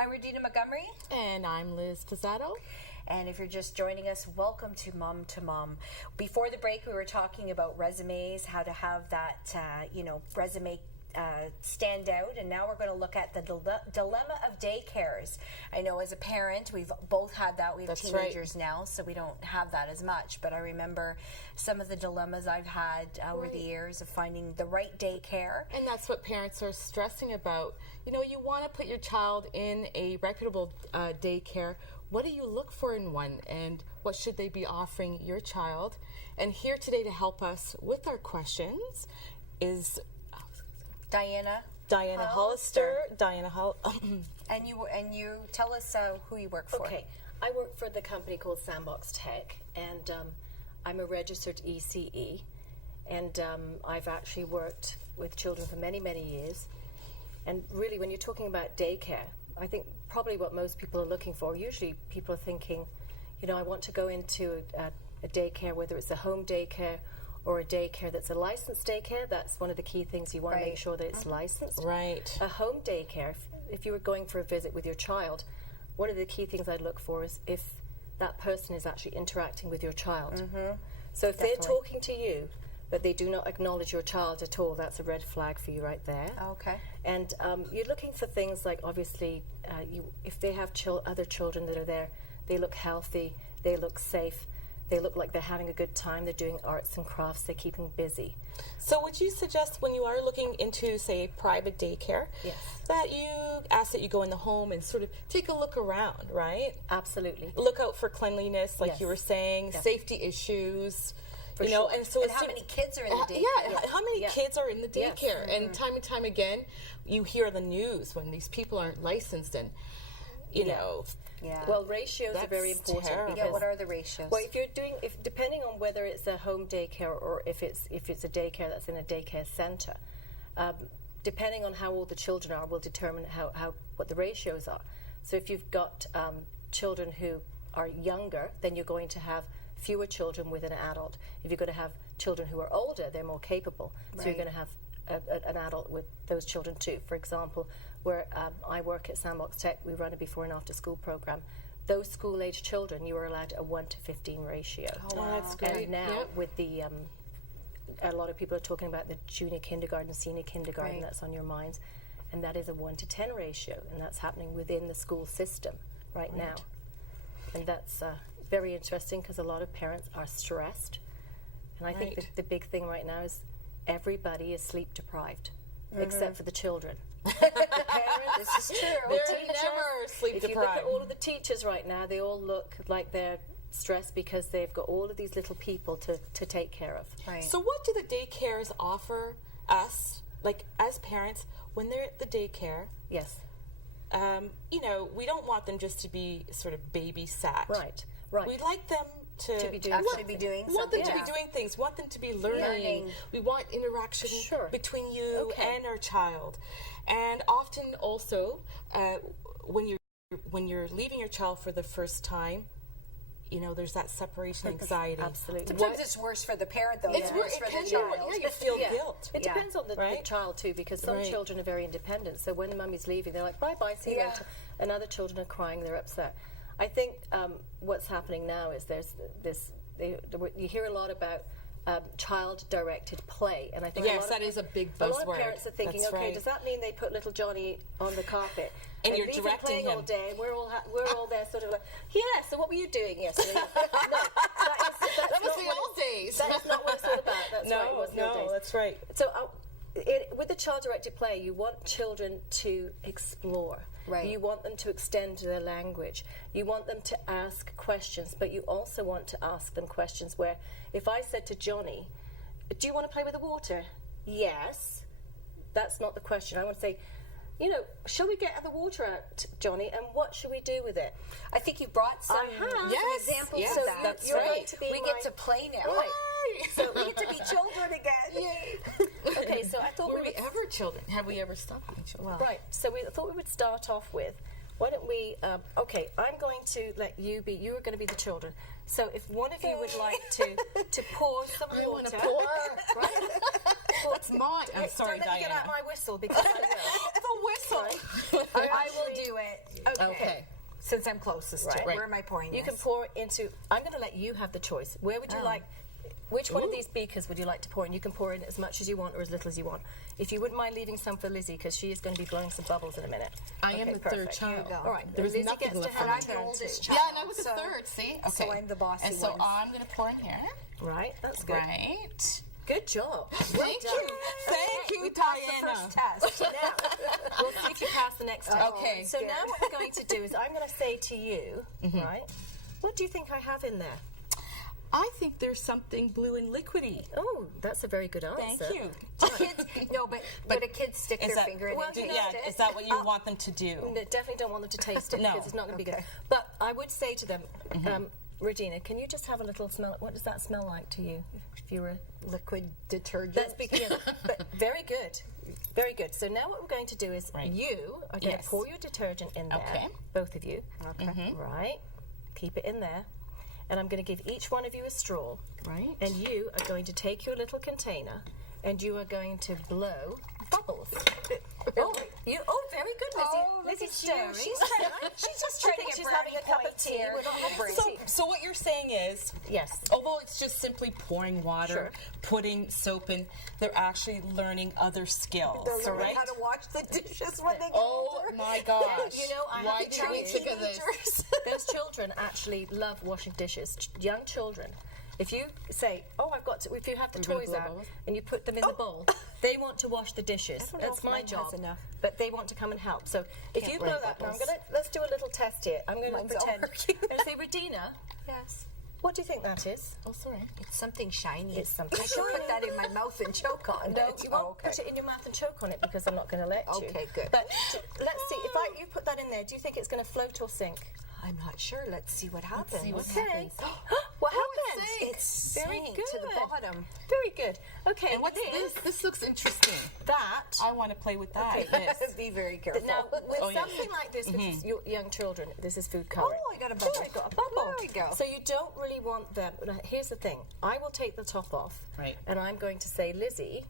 I'm Regina Montgomery. And I'm Liz Pizzato. And if you're just joining us, welcome to Mom2Mom. Before the break, we were talking about resumes, how to have that, resume stand out, and now we're going to look at the dilemma of daycares. I know as a parent, we've both had that. We have teenagers now, so we don't have that as much, but I remember some of the dilemmas I've had over the years of finding the right daycare. And that's what parents are stressing about. You know, you want to put your child in a reputable daycare. What do you look for in one, and what should they be offering your child? And here today to help us with our questions is Diana Hollister. And you tell us who you work for. Okay, I work for the company called Sandbox Tech, and I'm a registered ECE, and I've actually worked with children for many, many years. And really, when you're talking about daycare, I think probably what most people are looking for, usually people are thinking, you know, I want to go into a daycare, whether it's a home daycare or a daycare that's a licensed daycare. That's one of the key things. You want to make sure that it's licensed. Right. A home daycare, if you were going for a visit with your child, one of the key things I'd look for is if that person is actually interacting with your child. So if they're talking to you, but they do not acknowledge your child at all, that's a red flag for you right there. Okay. And you're looking for things like, obviously, if they have other children that are there, they look healthy, they look safe, they look like they're having a good time, they're doing arts and crafts, they're keeping busy. So would you suggest when you are looking into, say, a private daycare, that you ask that you go in the home and sort of take a look around, right? Absolutely. Look out for cleanliness, like you were saying, safety issues. For you know, sure. and so And how many kids are in the daycare? How many kids are in the daycare? And time again, you hear the news when these people aren't licensed, and you know. Well, ratios are very important. Because what are the ratios? Well, depending on whether it's a home daycare or if it's a daycare that's in a daycare center, depending on how old the children are, will determine what the ratios are. So if you've got children who are younger, then you're going to have fewer children with an adult. If you're going to have children who are older, they're more capable. So you're going to have an adult with those children too. For example, where I work at Sandbox Tech, we run a before and after school program. Those school-age children, you are allowed a 1:15 ratio. Oh, wow. That's great. And now with the, a lot of people are talking about the junior kindergarten, senior kindergarten, that's on your minds, and that is a 1:10 ratio, and that's happening within the school system right now. And that's very interesting because a lot of parents are stressed. And I think the big thing right now is everybody is sleep deprived, except for the children. The parents, this is true. They're never sleep If deprived. you look at all of the teachers right now, they all look like they're stressed because they've got all of these little people to take care of. Right. So what do the daycares offer us, like as parents, when they're at the daycare? Yes. You know, we don't want them just to be sort of babysat. Right. We like them to be doing actually be doing something. Want them to be doing things. Want them to be learning. We want interaction between you and our child. And often also, when you're leaving your child for the first time, you know, there's that separation anxiety. Absolutely. Sometimes it's worse for the parent, though. It's worse for the child. Yeah, you feel guilt. It depends on the child, too, because some children are very independent. So when mummy's leaving, they're like, bye-bye, see you later. And other children are crying, they're upset. I think what's happening now is there's this, you hear a lot about child-directed play, and I think that is a big buzzword. A lot of parents are thinking, does that mean they put little Johnny on the carpet and you're leave directing him playing all day? And we're all there, sort of like, so what were you doing yesterday? No, that was the old days. That's not what it's all about. That's right. It was the old days. That's right. So with the child-directed play, you want children to explore. Right. You want them to extend their language. You want them to ask questions, but you also want to ask them questions where, if I said to Johnny, do you want to play with the water? Yes. That's not the question. I want to say, you know, shall we get the water out, Johnny, and what should we do with it? I think you brought some examples of that. That's You're right. going to be we get to play now. Right. So we get to be children again. Yay. Okay, so I thought were we ever children? Have we ever stopped being children? Well, right. So we thought we would start off with, why don't we, okay, I'm going to let you be, you are going to be the children. So if one of you would like to pour some water. I want to pour. Right? Well, that's mine. I'm sorry, don't let me Diana. get out my whistle because I will. The whistle. I will do it. Okay. Since I'm closest to it. Where am I pouring You this? can pour it into, I'm going to let you have the choice. Where would you like, which one of these beakers would you like to pour in? You can pour in as much as you want or as little as you want. If you wouldn't mind leaving some for Lizzie, because she is going to be blowing some bubbles in a minute. I am the third child. All right. There's Lizzie nothing gets to left have for me. a turn. I'm the oldest Yeah, child. and I was the third, see? Okay. So I'm the bossy And so one. I'm going to pour in here. Right, that's good. Right. Good job. Thank you. Thank you, Diana. First test. Now, we'll see if you pass the next test. Okay. So now what we're going to do is I'm going to say to you, right, what do you think I have in there? I think there's something blue and liquidy. Oh, that's a very good answer. Thank you. Kids, no, but would a kid stick their finger in and taste it? Is that what you want them to do? No, definitely don't want them to taste it No. because it's not going to be good. But I would say to them, Regina, can you just have a little smell? What does that smell like to you? If you were Liquid detergent. Let's begin. But very good. Very good. So now what we're going to do is you are going to pour your detergent in there. Okay. Both of you. Okay. Right. Keep it in there. And I'm going to give each one of you a straw. Right. And you are going to take your little container and you are going to blow bubbles. Oh, very good, Lizzie. Oh, Lizzie's look at you. stirring. She's just trying to get she's having a cup of tea. here. We're not having Break. tea. So what you're saying is, Yes. although it's just simply pouring water, Sure. putting soap in, they're actually learning other skills, They're learning right? how to wash the dishes when they get Oh older. my gosh. You know, I Why have to tell can't we you, think of this? those children actually love washing dishes. Young children. If you say, "Oh, I've got to," if you have the We're gonna toys blow out bubbles? and you put them in the bowl, they want to wash the dishes. don't know That's if my mine job. has enough. But they want to come and help. So if you blow blow that, now bubbles. let's do a little test here. I'm going to Mine's all pretend. working. I'm going to say, Regina, Yes. what do you think that is? Oh, sorry. It's something shiny. It's something I should put that in my mouth and choke on No, it. you won't put it in your mouth and choke on it because I'm not going to let you. Okay, good. But let's see. If you put that in there, do you think it's going to float or sink? I'm not sure. Let's see what happens. see what Okay. happens. What Oh, happens? It's Very sank good. to the bottom. Very good. Okay. And what's this? This looks interesting. That. I want to play with that. Okay, Yes. Be very careful. Now, with Oh, yeah. something like this, with your young children, this is food coloring. Oh, I got a bubble. Oh, I got a bubble. There we go. So you don't really want them. Now, here's the thing. I will take the top off. Right. And I'm going to say, Lizzie,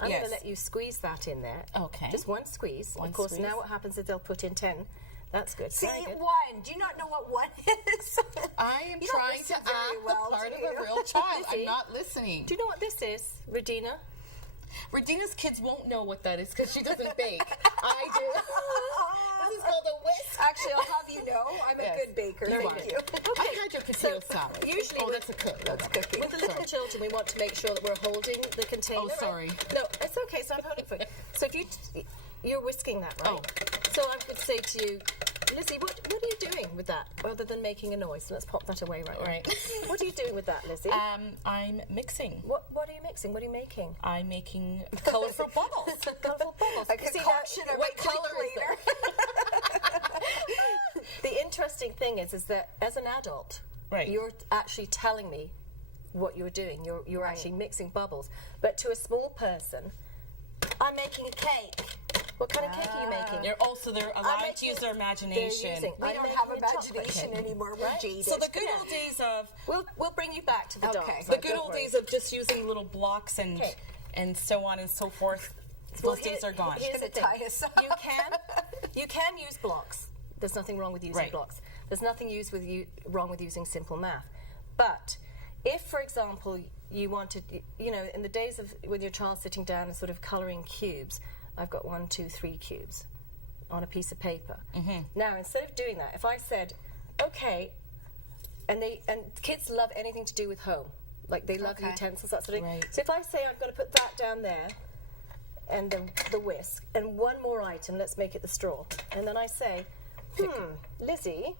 I'm going Yes. to let you squeeze that in there. Okay. Just one squeeze. One of course, squeeze. now what happens is they'll put in 10. That's good. See, Very good. one. Do you not know what one is? I am You don't trying to listen act very well, the part do of you? a real child. I'm Lizzie? not listening. Do you know what this is, Regina? Regina's kids won't know what that is because she doesn't bake. I do. This is called a whisk. Actually, I'll have you know, I'm Yes. a good baker. You Thank are. you. I had your potato salad. Usually, Oh, that's a cook. That's cooking. with the little children, we want to make sure that we're holding the container. Oh, sorry. Right? No, it's okay. So I'm holding for you. So if you're whisking that, right? Oh. So I could say to you, Lizzie, what are you doing with that, other than making a noise? So let's pop that away right now. Right. What are you doing with that, Lizzie? I'm mixing. What are you mixing? What are you making? I'm making colorful bubbles. Colourful bubbles. A concoction of what a color is cleaner. The interesting thing is that as an adult, Right. you're actually telling me what you're doing. You're actually mixing bubbles. But to a small person, I'm making a cake. What kind of cake are you making? They're allowed to use their imagination. We I'm don't making have a chocolate imagination cake. anymore. We're jaded. So the good old days of We'll bring you back to the Okay. dolls. the good old days of just using little blocks Okay. and so on and so forth. Well, Those days are gone. Here's the Gonna tie thing. us up. You can use blocks. There's nothing wrong with using Right. blocks. There's nothing wrong with using simple math. But if, for example, you wanted, in the days of with your child sitting down and sort of colouring cubes, I've got 1, 2, 3 cubes on a piece of paper. Now, instead of doing that, if I said, okay, and kids love anything to do with home, like they love utensils, that sort of thing. Right. So if I say I'm going to put that down there, and the whisk, and one more item, let's make it the straw, and then I say, Lizzie,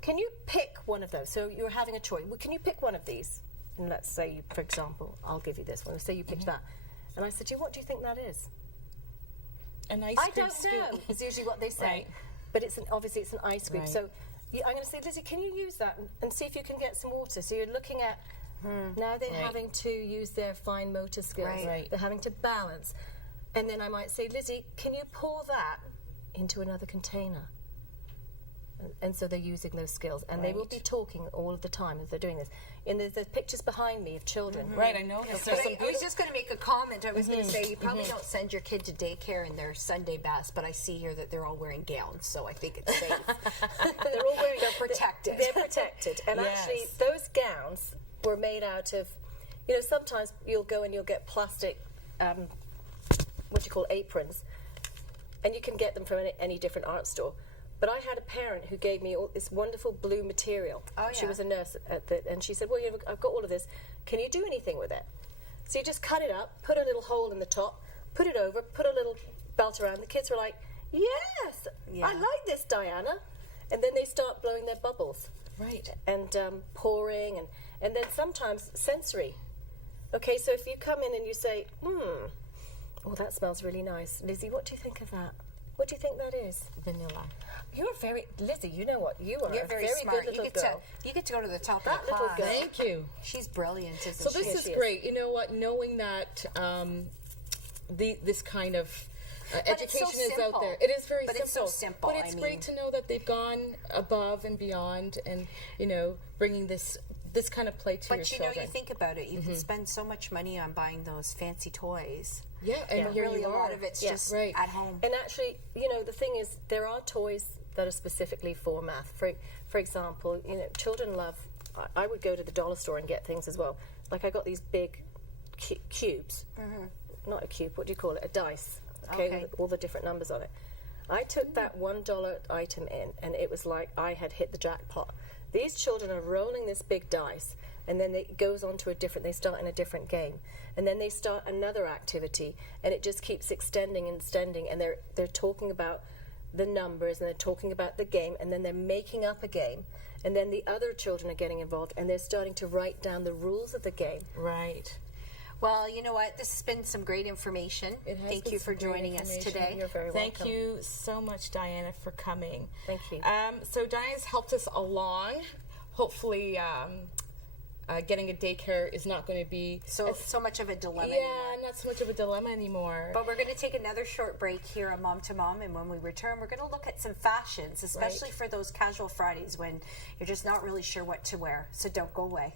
can you pick one of those? So you're having a choice. Well, can you pick one of these? And let's say, for example, I'll give you this one. Say you picked that. And I said to you, what do you think that is? An ice I cream don't scoop. know. It's usually what they say. Right. But obviously it's an ice cream. Right. So I'm going to say, Lizzie, can you use that and see if you can get some water? So you're looking at, now they're Right. having to use their fine motor skills. Right. They're having to balance. And then I might say, Lizzie, can you pour that into another container? and so they're using those skills, and they will be talking all of the time as they're doing this. And there's pictures behind me of children. Right, I know. I was just going to make a comment. I was going to say, you probably don't send your kid to daycare in their Sunday best, but I see here that they're all wearing gowns, so I think it's safe. They're protected. They're protected. And actually, those gowns were made out of, sometimes you'll go and you'll get plastic, aprons, and you can get them from any different art store. But I had a parent who gave me all this wonderful blue material. Oh, yeah. She was a nurse and she said, well, I've got all of this. Can you do anything with it? So you just cut it up, put a little hole in the top, put it over, put a little belt around. The kids were like, yes, I like this, Diana. And then they start blowing their bubbles. Right. And pouring, and then sometimes sensory. Okay, so if you come in and you say, oh, that smells really nice. Lizzie, what do you think of that? What do you think that is? Vanilla. You're Lizzie, you know what? You're a very smart. good little girl. You get to go to the top that of the class. Little girl. Thank you. She's brilliant, isn't she? So this is great. You know what? Knowing that this kind of education is out there. It is very simple. It's so simple. But it's great to know that they've gone above and beyond and, bringing this kind of play to your children. But you think about it. You can spend so much money on buying those fancy toys. Yeah, and here really you a are. lot of it's just at home. And actually, the thing is, there are toys that are specifically for math. For example, children love. I would go to the dollar store and get things as well. Like I got these big cubes. Not a cube. What do you call it? A dice. Okay, with all the different numbers on it. I took that $1 item in, and it was like I had hit the jackpot. These children are rolling this big dice, and then it goes on to they start in a different game, and then they start another activity, and it just keeps extending and extending, and they're talking about the numbers, and they're talking about the game, and then they're making up a game, and then the other children are getting involved, and they're starting to write down the rules of the game. Right. Well, you know what? This has been some great information. Thank you for joining us today. You're very welcome. Thank you so much, Diana, for coming. Thank you. So Diana's helped us along. Hopefully, getting a daycare is not going to be so much of a dilemma anymore. Yeah, not so much of a dilemma anymore. But we're going to take another short break here on Mom2Mom, and when we return, we're going to look at some fashions, especially for those casual Fridays when you're just not really sure what to wear. So don't go away.